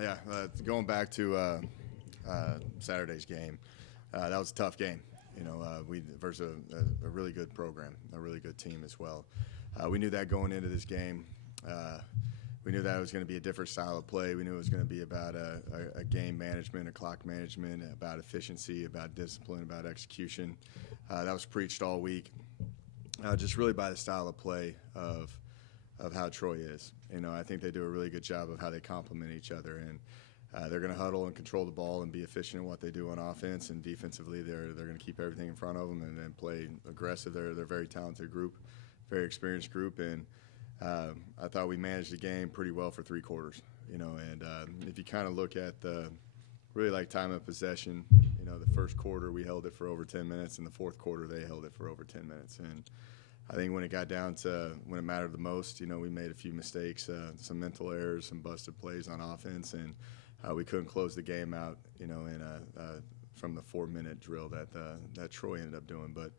Yeah, going back to Saturday's game, that was a tough game. We versus a really good program, a really good team as well. We knew that going into this game. We knew that it was going to be a different style of play. We knew it was going to be about a game management, a clock management, about efficiency, about discipline, about execution. That was preached all week, just really by the style of play of how Troy is. I think they do a really good job of how they complement each other, and they're going to huddle and control the ball and be efficient in what they do on offense, and defensively they're going to keep everything in front of them and then play aggressive. They're a very talented group, very experienced group, and I thought we managed the game pretty well for 3 quarters. And if you kind of look at the really like time of possession, the first quarter we held it for over 10 minutes, and the fourth quarter they held it for over 10 minutes. And I think when it got down to when it mattered the most, we made a few mistakes, some mental errors, some busted plays on offense, and we couldn't close the game out, from the 4-minute drill that Troy ended up doing. But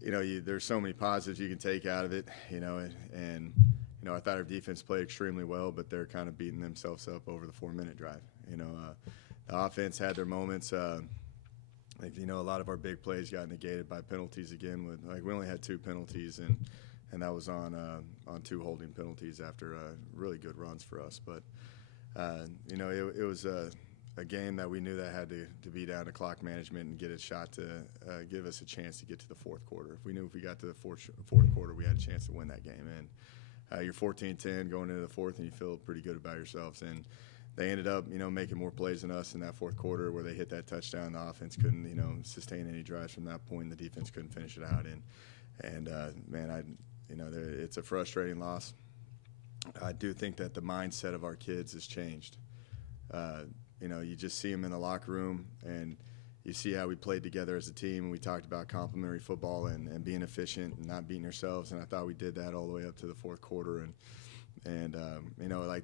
there's so many positives you can take out of it, and I thought our defense played extremely well, but they're kind of beating themselves up over the 4-minute drive. The offense had their moments. A lot of our big plays got negated by penalties again. We only had 2 penalties, and that was on 2 holding penalties after really good runs for us. But it was a game that we knew that had to be down to clock management and get a shot to give us a chance to get to the fourth quarter. If we got to the fourth quarter, we had a chance to win that game. And you're 14-10 going into the fourth, and you feel pretty good about yourselves. And they ended up, making more plays than us in that fourth quarter where they hit that touchdown. The offense couldn't, sustain any drives from that point. And the defense couldn't finish it out. It's a frustrating loss. I do think that the mindset of our kids has changed. You just see them in the locker room, and you see how we played together as a team, and we talked about complementary football and being efficient and not beating ourselves, and I thought we did that all the way up to the fourth quarter. And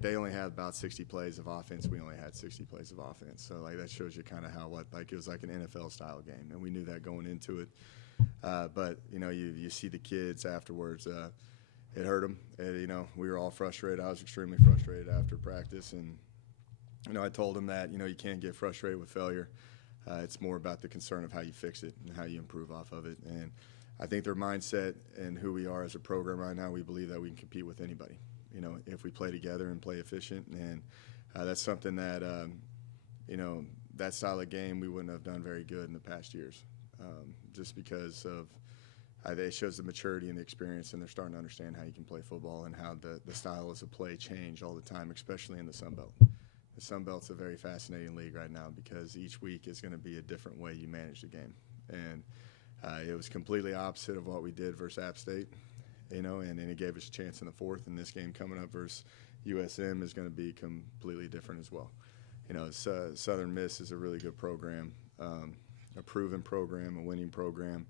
they only had about 60 plays of offense. We only had 60 plays of offense. So, that shows you kind of how it was like an NFL-style game, and we knew that going into it. But, you see the kids afterwards. It hurt them. We were all frustrated. I was extremely frustrated after practice, and I told them that you can't get frustrated with failure. It's more about the concern of how you fix it and how you improve off of it. And I think their mindset and who we are as a program right now, we believe that we can compete with anybody. If we play together and play efficient, and that's something that that style of game we wouldn't have done very good in the past years, just because of. It shows the maturity and the experience, and they're starting to understand how you can play football and how the styles of play change all the time, especially in the Sun Belt. The Sun Belt's a very fascinating league right now because each week is going to be a different way you manage the game. And it was completely opposite of what we did versus App State, and it gave us a chance in the fourth. And this game coming up versus USM is going to be completely different as well. Southern Miss is a really good program, a proven program, a winning program.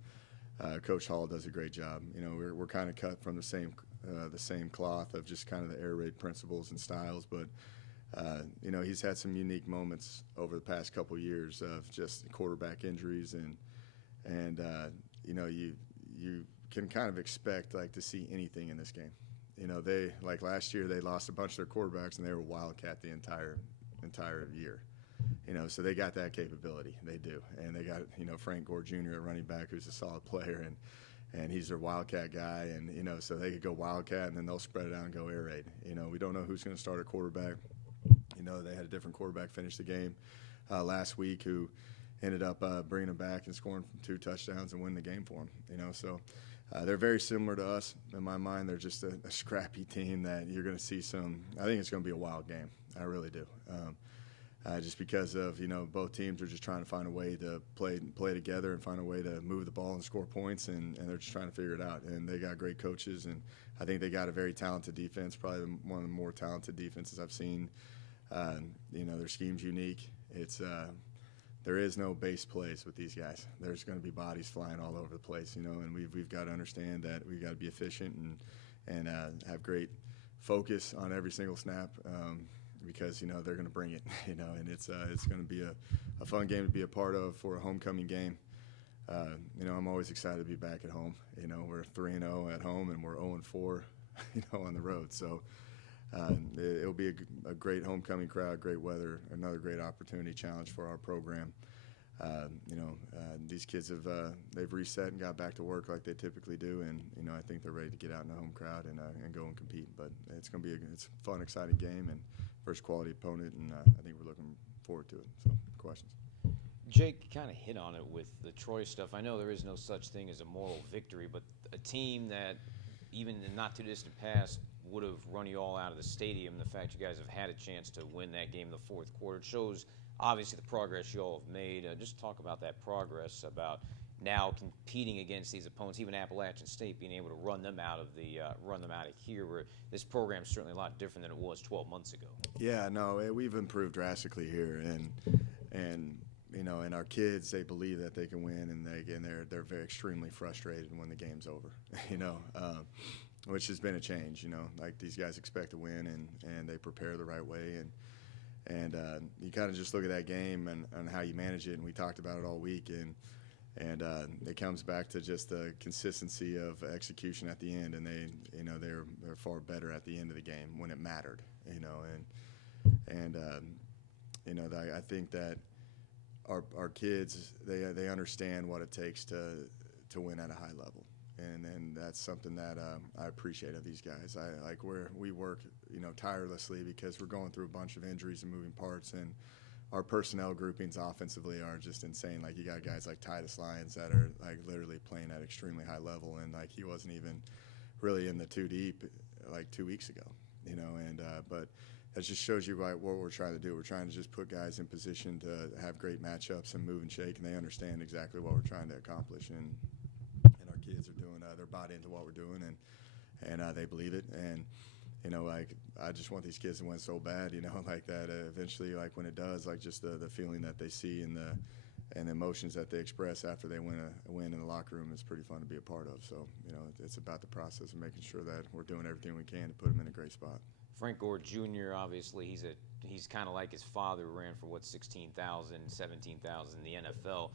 Coach Hall does a great job. We're kind of cut from the same cloth of just kind of the air raid principles and styles, but he's had some unique moments over the past couple years of just quarterback injuries, and you can kind of expect to see anything in this game. They last year they lost a bunch of their quarterbacks and they were Wildcat the entire year. So they got that capability. They do. And they got, Frank Gore Jr. at running back, who's a solid player, and he's their Wildcat guy. And, so they could go Wildcat, and then they'll spread it out and go air raid. We don't know who's going to start at quarterback. They had a different quarterback finish the game last week who ended up bringing them back and scoring 2 touchdowns and winning the game for them. So they're very similar to us. In my mind, they're just a scrappy team that you're going to see I think it's going to be a wild game. I really do. Just because of, both teams are just trying to find a way to play together and find a way to move the ball and score points, and they're just trying to figure it out. And they got great coaches, and I think they got a very talented defense, probably one of the more talented defenses I've seen. Their scheme's unique. There is no base plays with these guys. There's going to be bodies flying all over the place, and we've got to understand that we've got to be efficient and have great focus on every single snap. Because they're going to bring it, and it's going to be a fun game to be a part of for a homecoming game. I'm always excited to be back at home. We're 3-0 at home, and we're 0-4, on the road. So It'll be a great homecoming crowd, great weather, another great opportunity challenge for our program. These kids they've reset and got back to work like they typically do, and I think they're ready to get out in the home crowd and go and compete. But it's going to be it's a fun, exciting game and first quality opponent, and I think we're looking forward to it. So, questions? Jake kind of hit on it with the Troy stuff. I know there is no such thing as a moral victory, but a team that even in the not too distant past would have run you all out of the stadium. The fact you guys have had a chance to win that game in the fourth quarter shows obviously the progress you all have made. Just talk about that progress, about now competing against these opponents, even Appalachian State, being able to run them out of here, where this program is certainly a lot different than it was 12 months ago. Yeah, no, we've improved drastically here, and our kids, they believe that they can win, and they're very extremely frustrated when the game's over, which has been a change. Like these guys expect to win, and they prepare the right way, and you kind of just look at that game and how you manage it, and we talked about it all week, and it comes back to just the consistency of execution at the end, and they're far better at the end of the game when it mattered, I think that our kids, they understand what it takes to win at a high level, and that's something that I appreciate of these guys. We work tirelessly because we're going through a bunch of injuries and moving parts, and our personnel groupings offensively are just insane. Like, you got guys like Titus Lyons that are like literally playing at extremely high level, and like he wasn't even really in the 2 deep like 2 weeks ago, but that just shows you what we're trying to do. We're trying to just put guys in position to have great matchups and move and shake, and they understand exactly what we're trying to accomplish, and our kids are doing they're bought into what we're doing, and they believe it, and I just want these kids to win so bad, like that eventually, like when it does, like just the feeling that they see and the emotions that they express after they win in the locker room is pretty fun to be a part of. So it's about the process of making sure that we're doing everything we can to put them in a great spot. Frank Gore Jr., obviously, he's kind of like his father, who ran for 16,000, 17,000 in the NFL.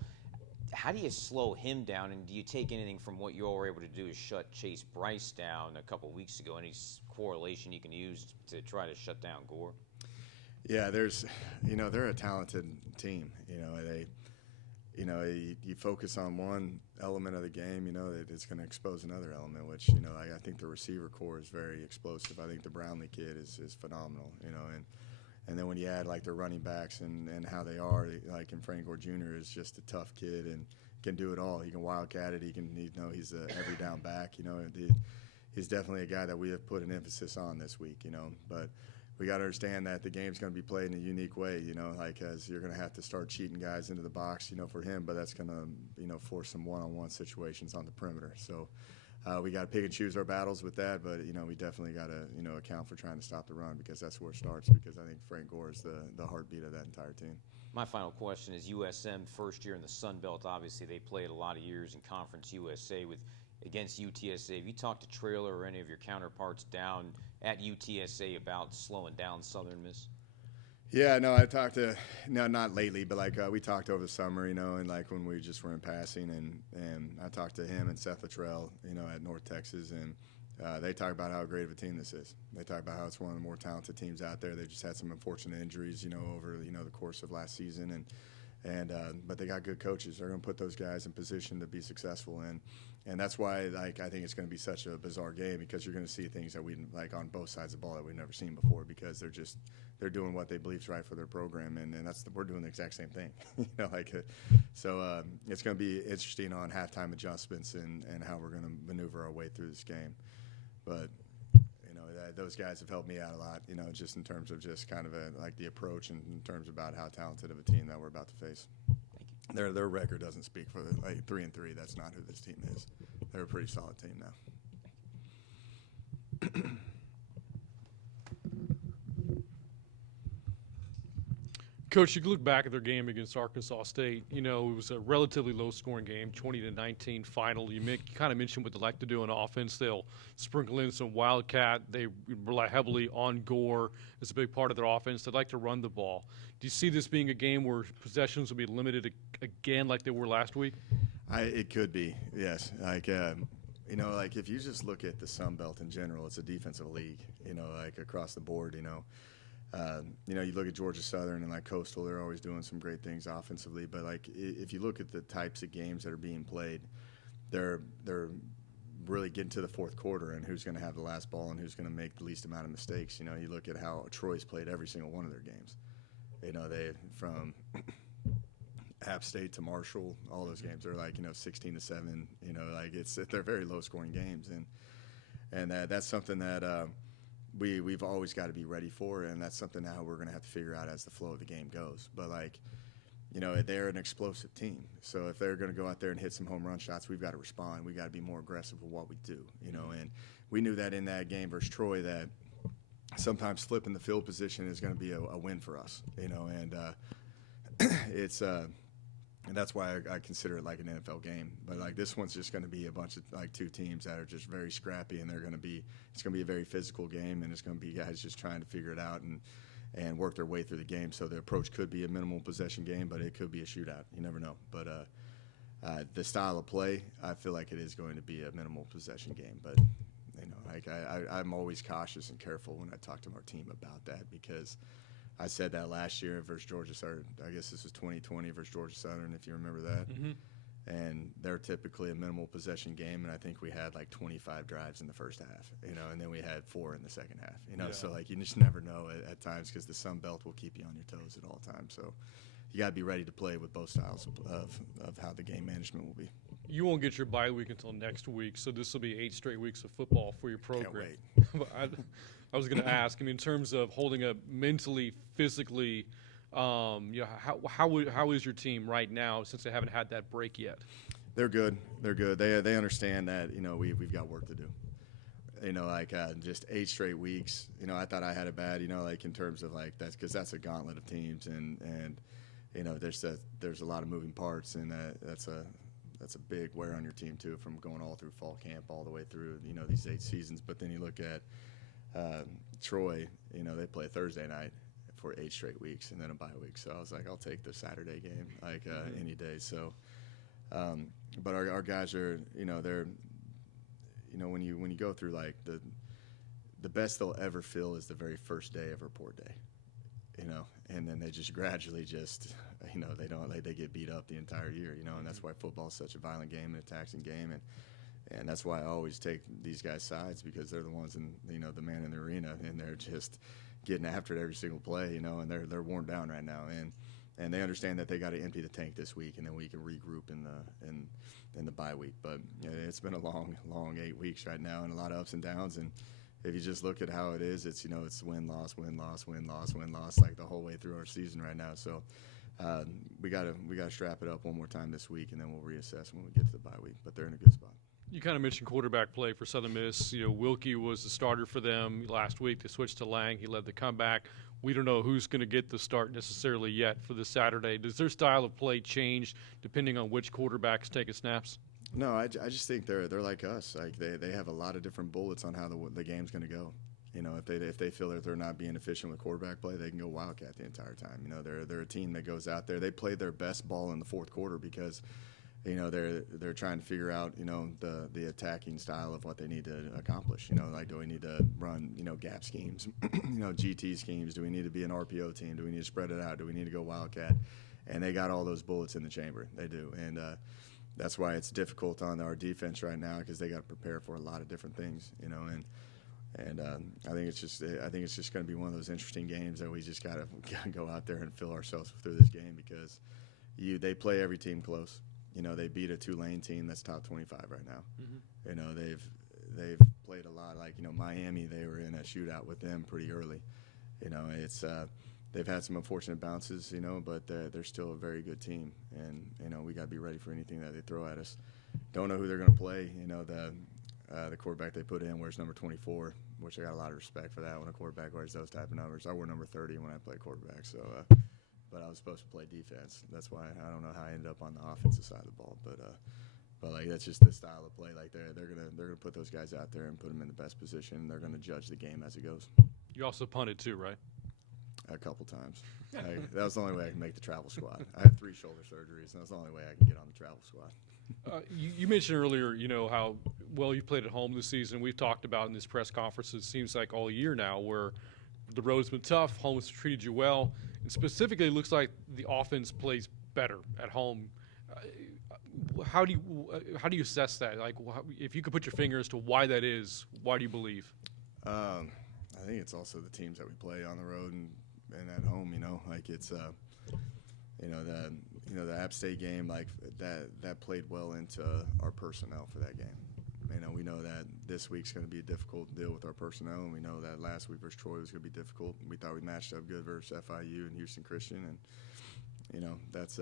How do you slow him down, and do you take anything from what you all were able to do to shut Chase Bryce down a couple weeks ago? Any correlation you can use to try to shut down Gore? Yeah, they're a talented team. You focus on one element of the game, it's going to expose another element, which, I think the receiver core is very explosive. I think the Brownlee kid is phenomenal, and then when you add like the running backs and how they are, like in Frank Gore Jr. is just a tough kid and can do it all. He can wildcat it. He's a every down back. He's definitely a guy that we have put an emphasis on this week. But we got to understand that the game's going to be played in a unique way. As you're going to have to start cheating guys into the box. For him, but that's going to force some one-on-one situations on the perimeter. So. We got to pick and choose our battles with that, but we definitely got to account for trying to stop the run, because that's where it starts. Because I think Frank Gore is the heartbeat of that entire team. My final question is USM, first year in the Sun Belt. Obviously, they played a lot of years in Conference USA against UTSA. Have you talked to Traylor or any of your counterparts down at UTSA about slowing down Southern Miss? Yeah, no, I talked to not lately, but we talked over the summer, and like when we just were in passing, and I talked to him and Seth Luttrell, at North Texas, and they talk about how great of a team this is. They talk about how it's one of the more talented teams out there. They just had some unfortunate injuries, over the course of last season, but they got good coaches. They're going to put those guys in position to be successful, and that's why I think it's going to be such a bizarre game, because you're going to see things that we on both sides of the ball that we've never seen before, because they're doing what they believe is right for their program, and we're doing the exact same thing. So it's going to be interesting on halftime adjustments and how we're going to maneuver our way through this game. But those guys have helped me out a lot, just in terms of just kind of the approach, and in terms about how talented of a team that we're about to face. Thank you. Their record doesn't speak for 3-3. That's not who this team is. They're a pretty solid team now. Coach, you look back at their game against Arkansas State. It was a relatively low-scoring game, 20-19 final. You kind of mentioned what they like to do on offense. They'll sprinkle in some wildcat. They rely heavily on Gore as a big part of their offense. They like to run the ball. Do you see this being a game where possessions will be limited again like they were last week? It could be, yes. You know, like if you just look at the Sun Belt in general, it's a defensive league. You know, like across the board. You know, you look at Georgia Southern and like Coastal, they're always doing some great things offensively. But like if you look at the types of games that are being played, they're really getting to the fourth quarter and who's going to have the last ball and who's going to make the least amount of mistakes. You know, you look at how Troy's played every single one of their games. You know, they from App State to Marshall, all those games are like 16-7. You know, like they're very low scoring games, and that's something that we've always got to be ready for, and that's something now we're going to have to figure out as the flow of the game goes. But like, you know, they're an explosive team, so if they're going to go out there and hit some home run shots, we've got to respond. We got to be more aggressive with what we do. You know, and we knew that in that game versus Troy that sometimes flipping the field position is going to be a win for us. You know, and it's. And that's why I consider it like an NFL game. But like this one's just going to be a bunch of like two teams that are just very scrappy, and it's going to be a very physical game, and it's going to be guys just trying to figure it out and work their way through the game. So the approach could be a minimal possession game, but it could be a shootout. You never know. But the style of play, I feel like it is going to be a minimal possession game. But you know, like I'm always cautious and careful when I talk to our team about that, because I said that last year versus Georgia Southern. I guess this was 2020 versus Georgia Southern, if you remember that. Mm-hmm. And they're typically a minimal possession game, and I think we had like 25 drives in the first half, you know, and then we had 4 in the second half, you know. Yeah. So like you just never know at times, because the Sun Belt will keep you on your toes at all times. So you got to be ready to play with both styles of how the game management will be. You won't get your bye week until next week, so this will be 8 straight weeks of football for your program. Can't wait. I was going to ask, I mean, in terms of holding up mentally, physically, you know, how is your team right now since they haven't had that break yet? They're good. They're good. They understand that, you know, we've got work to do. You know, like just 8 straight weeks. You know, I thought I had it bad. You know, like in terms of like because that's a gauntlet of teams, and you know, there's a lot of moving parts, and that's a big wear on your team too, from going all through fall camp all the way through, you know, these 8 seasons. But then you look at Troy, you know, they play Thursday night for 8 straight weeks and then a bye week. So I was like, I'll take the Saturday game like any day. So, but our guys are, you know, they're, you know, when you go through like the best they'll ever feel is the very first day of report day, you know, and then they just gradually just, you know, they get beat up the entire year, you know, and that's why football is such a violent game and a taxing game, and that's why I always take these guys' sides, because they're the ones in, you know, the man in the arena, and they're just getting after it every single play, you know, and they're worn down right now, and they understand that they got to empty the tank this week, and then we can regroup in the bye week. But you know, it's been a long 8 weeks right now, and a lot of ups and downs. And if you just look at how it is, it's, you know, it's win loss like the whole way through our season right now. So we gotta strap it up one more time this week, and then we'll reassess when we get to the bye week. But they're in a good spot. You kind of mentioned quarterback play for Southern Miss. You know, Wilkie was the starter for them last week. They switched to Lang. He led the comeback. We don't know who's going to get the start necessarily yet for this Saturday. Does their style of play change depending on which quarterback's taking snaps? No, I just think they're like us. Like they have a lot of different bullets on how the game's going to go. You know, if they feel that they're not being efficient with quarterback play, they can go Wildcat the entire time. You know, they're a team that goes out there. They play their best ball in the fourth quarter because, you know, they're trying to figure out, you know, the attacking style of what they need to accomplish. You know, like, do we need to run, you know, gap schemes, you know, GT schemes? Do we need to be an RPO team? Do we need to spread it out? Do we need to go Wildcat? And they got all those bullets in the chamber. They do, and that's why it's difficult on our defense right now, because they got to prepare for a lot of different things. You know, and I think it's just going to be one of those interesting games that we just got to go out there and fill ourselves through this game, because they play every team close. You know, they beat a Tulane team that's top 25 right now. Mm-hmm. You know, they've played a lot. Like, you know, Miami, they were in a shootout with them pretty early. You know, it's they've had some unfortunate bounces, you know, but they're still a very good team. And, you know, we got to be ready for anything that they throw at us. Don't know who they're going to play. You know, the quarterback they put in wears number 24, which I got a lot of respect for that when a quarterback wears those type of numbers. I wore number 30 when I played quarterback, so but I was supposed to play defense. That's why I don't know how I ended up on the offensive side of the ball. But like, that's just the style of play. Like, they're gonna put those guys out there and put them in the best position. They're gonna judge the game as it goes. You also punted too, right? A couple times. That was the only way I could make the travel squad. I had 3 shoulder surgeries, and that's the only way I can get on the travel squad. You mentioned earlier, how well you played at home this season. We've talked about in this press conference, it seems like all year now, where the road's been tough, home has treated you well, and specifically it looks like the offense plays better at home. How do you assess that? Like, if you could put your finger as to why that is, why do you believe? I think it's also the teams that we play on the road and at home. Like it's the App State game, like that played well into our personnel for that game. We know that this week's going to be a difficult deal with our personnel, and we know that last week versus Troy was going to be difficult. We thought we matched up good versus FIU and Houston Christian, and that's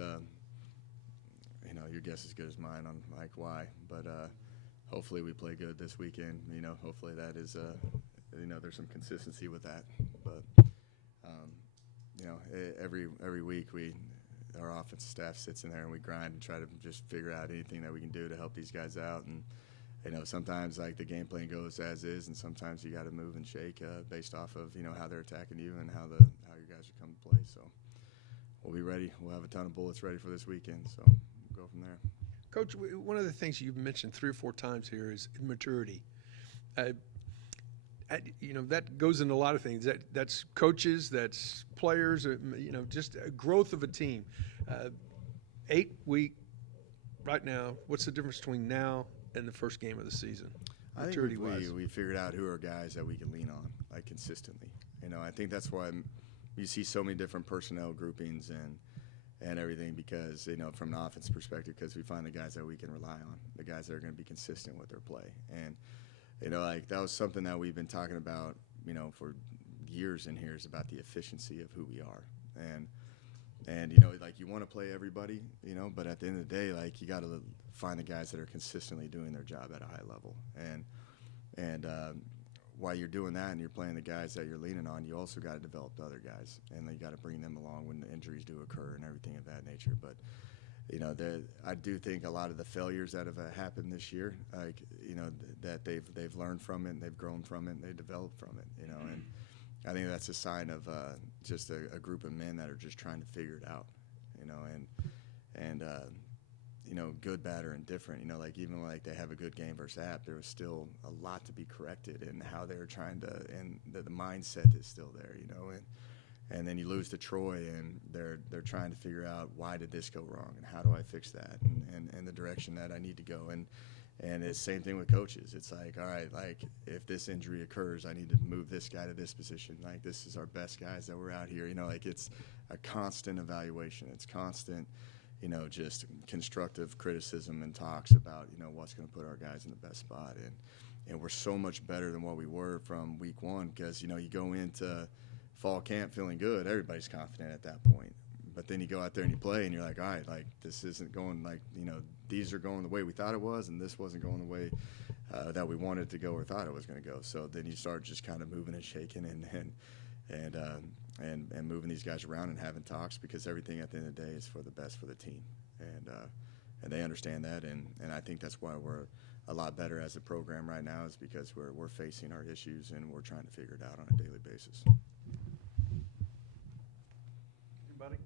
your guess is as good as mine on like why. But hopefully we play good this weekend. Hopefully that is there's some consistency with that. But every week our offensive staff sits in there and we grind and try to just figure out anything that we can do to help these guys out. And sometimes like the game plan goes as is, and sometimes you got to move and shake based off of how they're attacking you and how your guys are coming to play. So we'll be ready. We'll have a ton of bullets ready for this weekend. So we'll go from there. Coach, one of the things you've mentioned 3 or 4 times here is maturity. That goes into a lot of things. That's coaches, that's players, just a growth of a team. 8 week right now, what's the difference between now and the first game of the season? I think we figured out who are guys that we can lean on, like consistently. I think that's why you see so many different personnel groupings and everything, because, from an offense perspective, because we find the guys that we can rely on, the guys that are going to be consistent with their play. And like that was something that we've been talking about, for years and years, about the efficiency of who we are. And like you want to play everybody, but at the end of the day, like you got to find the guys that are consistently doing their job at a high level. And while you're doing that and you're playing the guys that you're leaning on, you also got to develop the other guys, and you got to bring them along when the injuries do occur and everything of that nature. But I do think a lot of the failures that have happened this year, like that they've learned from it, and they've grown from it, and they developed from it. And I think that's a sign of just a group of men that are just trying to figure it out. Good, bad, or indifferent. Like even like they have a good game versus App, there was still a lot to be corrected in how they were trying to, and the mindset is still there. And then you lose to Troy, and they're trying to figure out why did this go wrong, and how do I fix that, and the direction that I need to go. And it's the same thing with coaches. It's like, all right, like if this injury occurs, I need to move this guy to this position. Like this is our best guys that were out here. Like it's a constant evaluation. It's constant, just constructive criticism and talks about, what's going to put our guys in the best spot. And we're so much better than what we were from week 1, because, you go into fall camp feeling good. Everybody's confident at that point. But then you go out there and you play, and you're like, all right, like this isn't going like, these are going the way we thought it was, and this wasn't going the way that we wanted to go or thought it was going to go. So then you start just kind of moving and shaking and moving these guys around and having talks, because everything at the end of the day is for the best for the team. And they understand that, and I think that's why we're a lot better as a program right now, is because we're facing our issues and we're trying to figure it out on a daily basis. Anybody?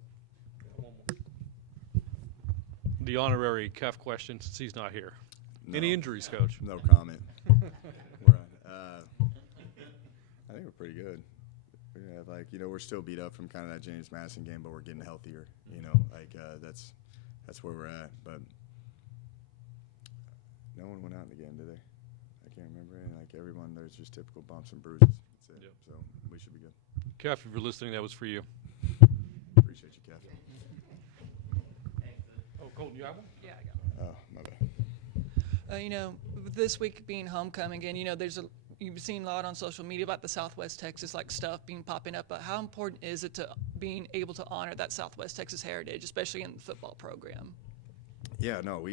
One more. The honorary Kef question, since he's not here. No. Any injuries, Coach? No comment. I think we're pretty good. Yeah, we're still beat up from kind of that James Madison game, but we're getting healthier. That's where we're at. But no one went out in the game, did they? I can't remember. And everyone, there's just typical bumps and bruises. That's it. Yep. So we should be good. Kef, if you're listening, that was for you. Appreciate you, Kev. Oh, Colton, you have one? Yeah, I got it. Oh, my bad. This week being homecoming, and you've seen a lot on social media about the Southwest Texas stuff popping up. But how important is it to being able to honor that Southwest Texas heritage, especially in the football program? Yeah, no,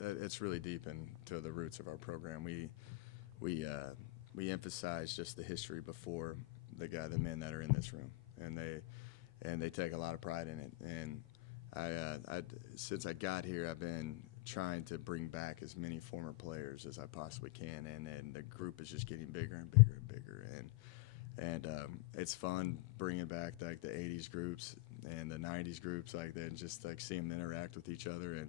it's really deep into the roots of our program. We emphasize just the history before the men that are in this room, and they take a lot of pride in it. And I since I got here, I've been trying to bring back as many former players as I possibly can, and the group is just getting bigger and bigger and bigger, and it's fun bringing back the 80s groups and the 90s groups and just seeing them interact with each other,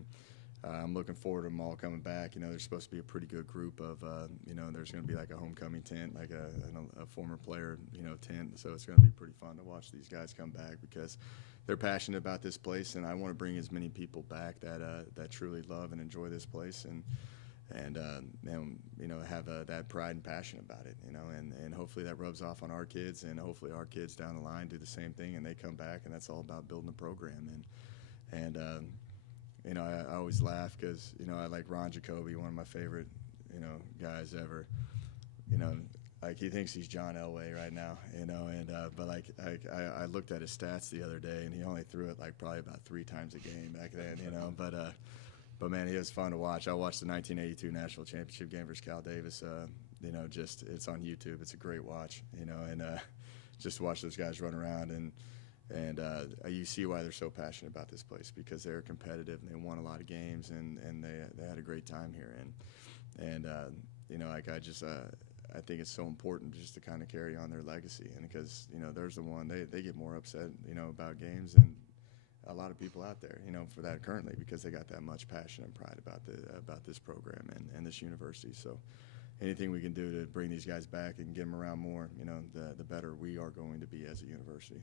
I'm looking forward to them all coming back. You know, there's supposed to be a pretty good group of, you know, there's going to be like a homecoming tent, like a former player, you know, tent. So it's going to be pretty fun to watch these guys come back because they're passionate about this place, and I want to bring as many people back that truly love and enjoy this place, and you know, have that pride and passion about it, you know, and hopefully that rubs off on our kids, and hopefully our kids down the line do the same thing, and they come back, and that's all about building a program. And you know, I always laugh because, you know, I like Ron Jacoby, one of my favorite, you know, guys ever. You know, like he thinks he's John Elway right now, you know, and but like I looked at his stats the other day, and he only threw it like probably about 3 times a game back then, you know, but man, he was fun to watch. I watched the 1982 National Championship game versus Cal Davis. You know, just it's on YouTube. It's a great watch, you know, and just to watch those guys run around, and you see why they're so passionate about this place, because they're competitive and they won a lot of games, and they had a great time here, and you know, like I think it's so important just to kind of carry on their legacy, and because, you know, there's the one they get more upset, you know, about games than a lot of people out there, you know, for that currently, because they got that much passion and pride about this program and this university. So anything we can do to bring these guys back and get them around more, you know, the better we are going to be as a university.